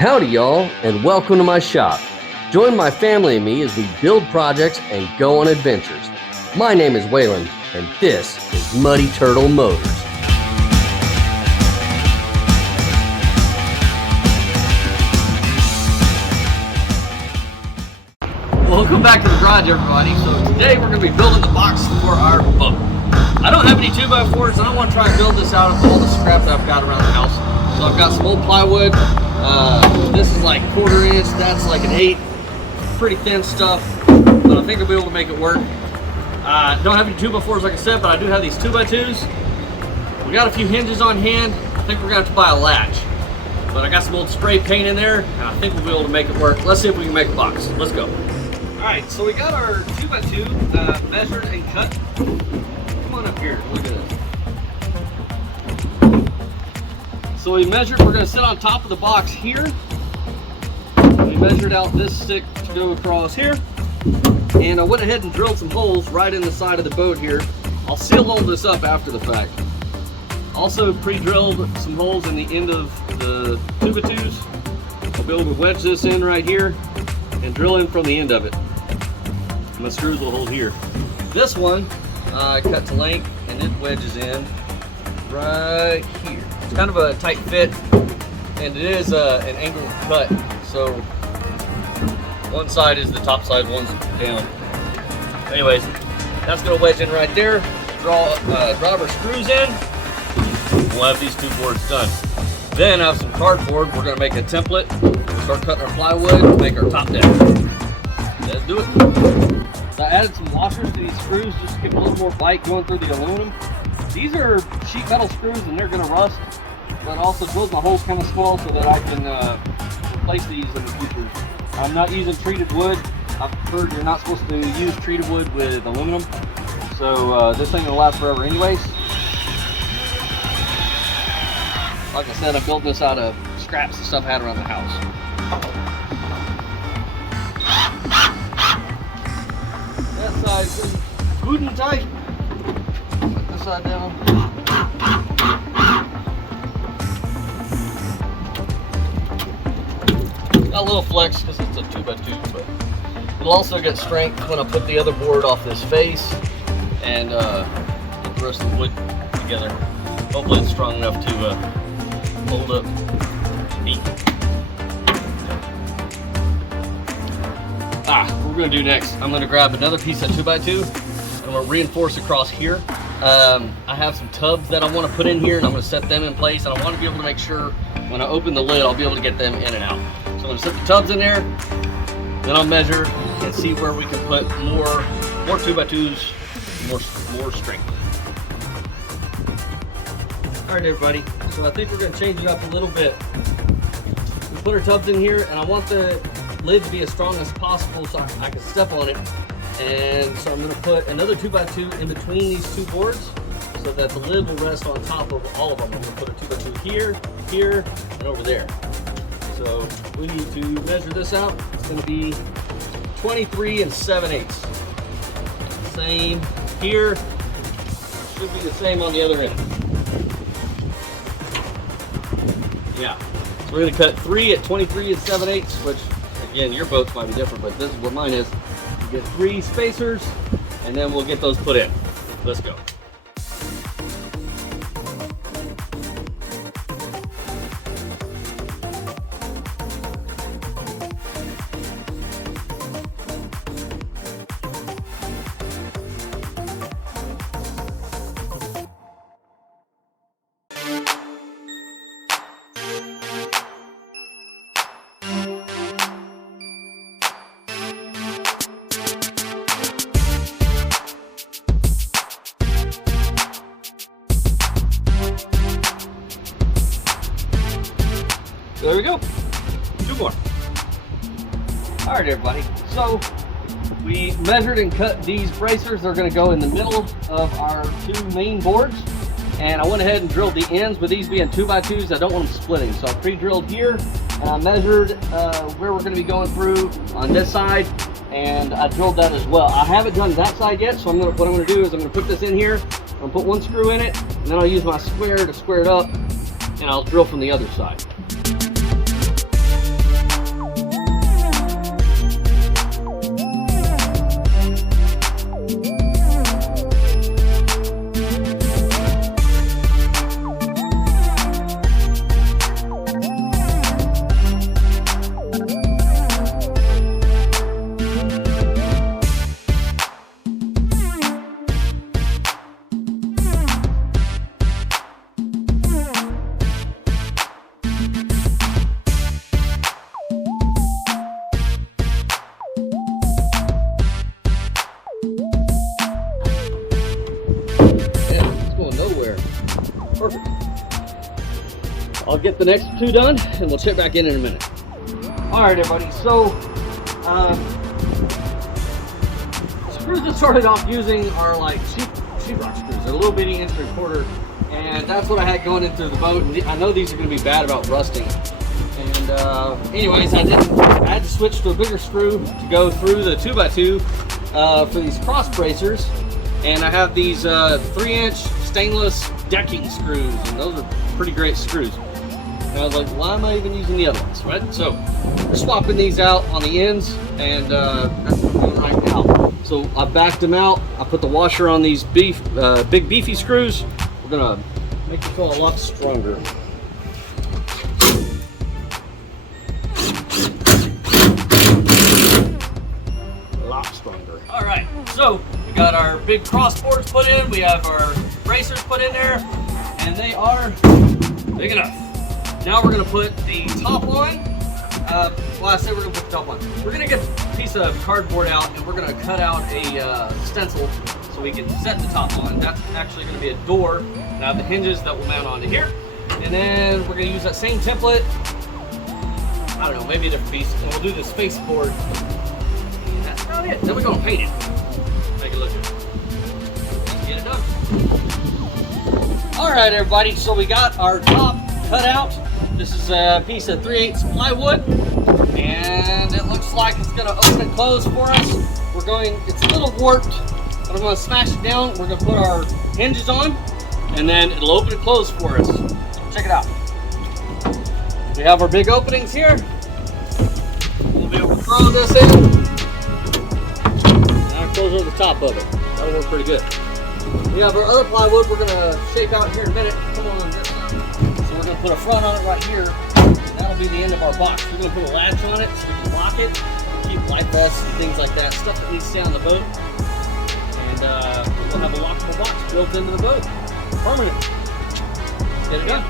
Howdy, y'all, and welcome to my shop. Join my family and me as we build projects and go on adventures. My name is Waylon, and this is Muddy Turtle Motors. Welcome back to the garage, everybody. So today we're going to be building the box for our boat. I don't have any 2x4s, and I want to try and build this out of all the scrap that I've got around the house. So I've got some old plywood. This is like 1/4 inch, that's like an 1/8. Pretty thin stuff, but I think I'll be able to make it work. Don't have any 2x4s like I said, but I do have these 2x2s. We got a few hinges on hand. I think we're going to have to buy a latch. But I got some old spray paint in there, and I think we'll be able to make it work. Let's see if we can make a box. Let's go. Alright, so we got our 2x2 measured and cut. Come on up here, look at this. So we measured, we're going to sit on top of the box here. We measured out this stick to go across here. And I went ahead and drilled some holes right in the side of the boat here. I'll seal all this up after the fact. Also pre-drilled some holes in the end of the 2x2s. I'll be able to wedge this in right here and drill in from the end of it. And the screws will hold here. This one I cut to length and it wedges in right here. It's kind of a tight fit, and it is an angled cut. So one side is the top side, one's down. Anyways, that's gonna wedge in right there. Drive our screws in. We'll have these 2 boards done. Then I have some cardboard. We're gonna make a template. Start cutting our plywood to make our top deck. Let's do it. So I added some washers to these screws just to give a little more bite going through the aluminum. These are sheet metal screws and they're gonna rust, but also drilled my holes kind of small so that I can replace these in the future. I'm not using treated wood. I've heard you're not supposed to use treated wood with aluminum, so this thing will last forever anyways. Like I said, I built this out of scraps and stuff I had around the house. That side's good and tight. Put this side down. Got a little flex because it's a 2x2, but it'll also get strength when I put the other board off this face and put the rest of the wood together. Hopefully it's strong enough to hold up neat. What we're going to do next, I'm going to grab another piece of 2x2 and I'm going to reinforce across here. I have some tubs that I want to put in here and I'm going to set them in place, and I want to be able to make sure when I open the lid I'll be able to get them in and out. So I'm going to set the tubs in there, then I'll measure and see where we can put more 2x2s, more strength. Alright everybody, so I think we're going to change it up a little bit. We put our tubs in here and I want the lid to be as strong as possible so I can step on it. And so I'm going to put another 2x2 in between these 2 boards so that the lid will rest on top of all of them. I'm going to put a 2x2 here, here, and over there. So we need to measure this out. It's going to be 23 7/8. Same here. Should be the same on the other end. Yeah. So we're going to cut 3 at 23 7/8, which again, your boats might be different, but this is what mine is. You get 3 spacers, and then we'll get those put in. Let's go. There we go. 2 more. All right, everybody. So we measured and cut these bracers. They're going to go in the middle of our 2 main boards. And I went ahead and drilled the ends. With these being 2x2s, I don't want them splitting. So I pre-drilled here. And I measured where we're going to be going through on this side. And I drilled that as well. I haven't done that side yet. So what I'm going to do is I'm going to put this in here. I'm going to put 1 screw in it. And then I'll use my square to square it up. And I'll drill from the other side. Perfect. I'll get the next two done and we'll check back in a minute. All right, everybody. So, screws that started off using are like sheetrock screws. They're a little bitty inch and a quarter, and that's what I had going into the boat. And I know these are going to be bad about rusting. And anyways, I had to switch to a bigger screw to go through the 2x2 for these cross bracers. And I have these 3-inch stainless decking screws, and those are pretty great screws. And I was like, why am I even using the other ones, right? So we're swapping these out on the ends, and that's what I'm doing right now. So I backed them out. I put the washer on these big beefy screws. We're gonna make it feel a lot stronger. A lot stronger. All right, so we got our big cross boards put in. We have our bracers put in there, and they are big enough. Now we're gonna put the top on. Well, I said we're gonna put the top on. We're gonna get a piece of cardboard out and we're gonna cut out a stencil so we can set the top on. That's actually gonna be a door. And I have the hinges that will mount onto here. And then we're gonna use that same template. I don't know, maybe a different piece. And we'll do this face board. And that's about it. Then we're gonna paint it. Make it look good. Let's get it done. All right, everybody. So we got our top cut out. This is a piece of 3/8 plywood, and it looks like it's going to open and close for us. It's a little warped, but I'm going to smash it down. We're going to put our hinges on, and then it'll open and close for us. Check it out. We have our big openings here. We'll be able to throw this in, and I'll close over the top of it. That'll work pretty good. We have our other plywood we're going to shape out here in a minute. Come on, this side. So we're going to put a front on it right here, and that'll be the end of our box. We're going to put a latch on it so we can lock it, keep life vests and things like that, stuff that needs to stay on the boat. And we'll have a lockable box built into the boat. Permanent. Get it done.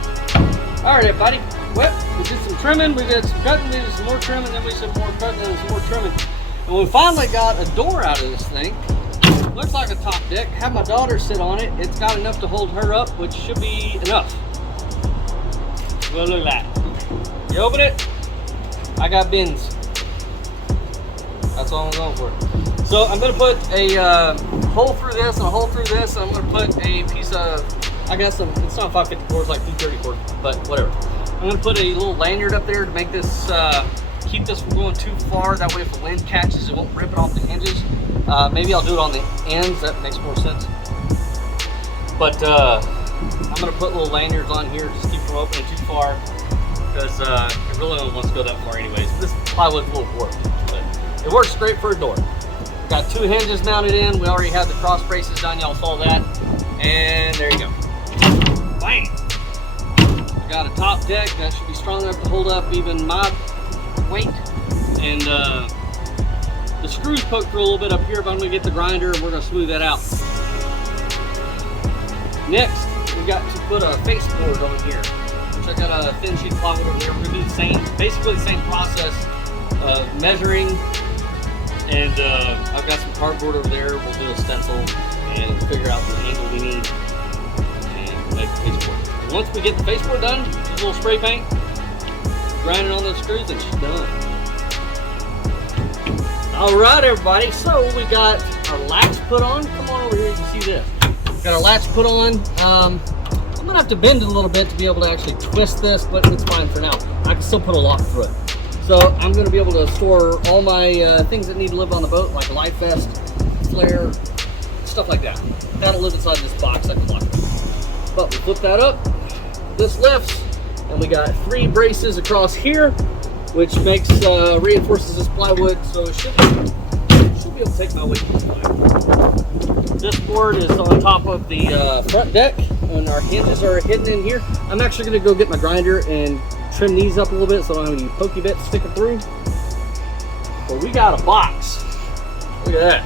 All right, everybody. Well, we did some trimming, we did some cutting, we did some more trimming, then we did some more cutting and some more trimming. And we finally got a door out of this thing. Looks like a top deck. Have my daughter sit on it. It's got enough to hold her up, which should be enough. Well, look at that. You open it, I got bins. That's all I'm going for. So I'm going to put a hole through this and a hole through this, and I'm going to put a piece of, I got some, it's not 550 cord, it's like 230 cord, but whatever. I'm going to put a little lanyard up there to make this, keep this from going too far. That way if the wind catches, it won't rip it off the hinges. Maybe I'll do it on the ends, that makes more sense. But I'm going to put little lanyards on here just to keep from opening too far, because it really don't want to go that far anyways. This plywood's a little warped, but it works great for a door. Got two hinges mounted in. We already had the cross braces done, y'all saw that. And there you go. Bang! Got a top deck that should be strong enough to hold up even my weight. And the screws poked through a little bit up here, but I'm going to get the grinder and we're going to smooth that out. Next, we got to put a face board on here. Which I got a thin sheet of plywood over there. We're going to do the same, basically the same process of measuring. And I've got some cardboard over there. We'll do a stencil and figure out the angle we need and make the face board. And once we get the face board done, just a little spray paint, grind it on those screws, and it's done. All right, everybody. So we got our latch put on. Come on over here. You can see this. Got our latch put on. I'm gonna have to bend it a little bit to be able to actually twist this, but it's fine for now. I can still put a lock through it. So I'm going to be able to store all my things that need to live on the boat, like a life vest, flare, stuff like that. That'll live inside this box. I can lock it. But we flip that up, this lifts, and we got 3 braces across here, which makes reinforces this plywood, so it should be able to take my weight this time. This board is on top of the front deck, and our hinges are hidden in here. I'm actually going to go get my grinder and trim these up a little bit so I don't have any pokey bits sticking through. But we got a box. Look at that.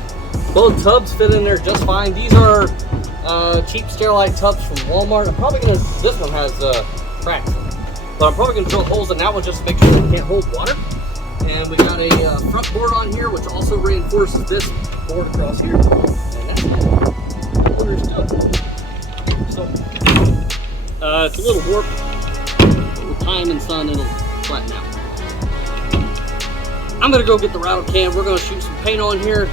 Both tubs fit in there just fine. These are cheap Sterilite tubs from Walmart. I'm probably gonna, this one has cracks, but I'm probably gonna drill holes in that one just to make sure it can't hold water. And we got a front board on here, which also reinforces this board across here. And that's it. So It's a little warped. With time and sun, it'll flatten out. I'm gonna go get the rattle can. We're gonna shoot some paint on here,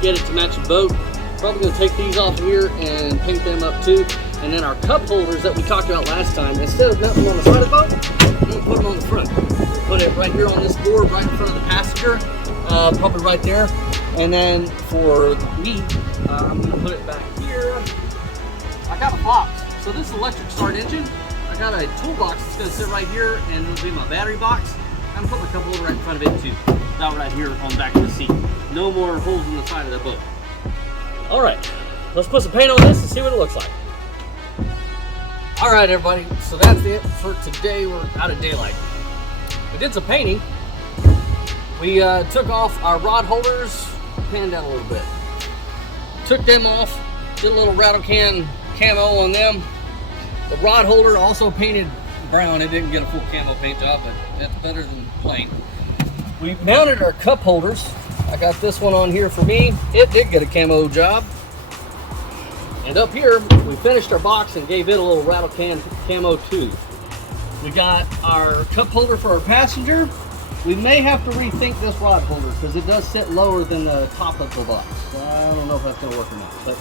get it to match the boat. Probably gonna take these off here and paint them up too. And then our cup holders that we talked about last time, instead of mounting them on the side of the boat, I'm gonna put them on the front. We'll put it right here on this board, right in front of the passenger, probably right there. And then for me, I'm gonna put it back here. I got a box. So this electric start engine, I got a toolbox that's gonna sit right here, and it'll be my battery box. I'm gonna put my cup holder right in front of it too. Out right here on the back of the seat. No more holes in the side of the boat. All right, let's put some paint on this and see what it looks like. All right, everybody, so that's it for today. We're out of daylight. We did some painting. We took off our rod holders, pan down a little bit. Took them off, did a little rattle can camo on them. The rod holder also painted brown. It didn't get a full camo paint job, but that's better than plain. We mounted our cup holders. I got this one on here for me. It did get a camo job. And up here, we finished our box and gave it a little rattle can camo too. We got our cup holder for our passenger. We may have to rethink this rod holder because it does sit lower than the top of the box. So I don't know if that's gonna work or not, but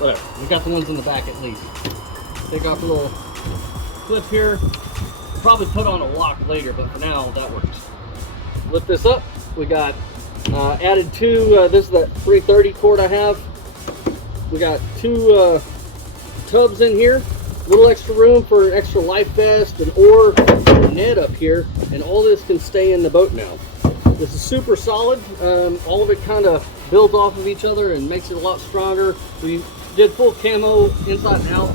whatever. We got the ones in the back at least. Take off a little clip here. We'll probably put on a lock later, but for now, that works. Lift this up. We got added two, this is that 330 cord I have. We got two tubs in here, a little extra room for an extra life vest, an oar, and net up here, and all this can stay in the boat now. This is super solid. All of it kind of builds off of each other and makes it a lot stronger. We did full camo inside and out.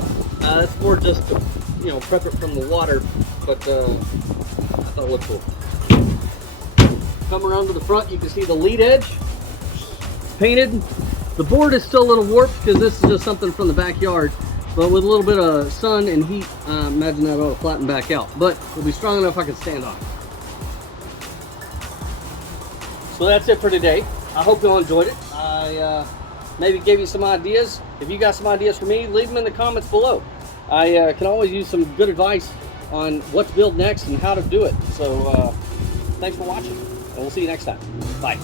It's more just to, you know, prep it from the water, but I thought it looked cool. Come around to the front, you can see the lead edge painted. The board is still a little warped because this is just something from the backyard, but with a little bit of sun and heat, imagine that ought to flatten back out, but it'll be strong enough I can stand on it. So that's it for today. I hope you all enjoyed it. I maybe gave you some ideas. If you got some ideas for me, leave them in the comments below. I can always use some good advice on what to build next and how to do it. So thanks for watching, and we'll see you next time. Bye.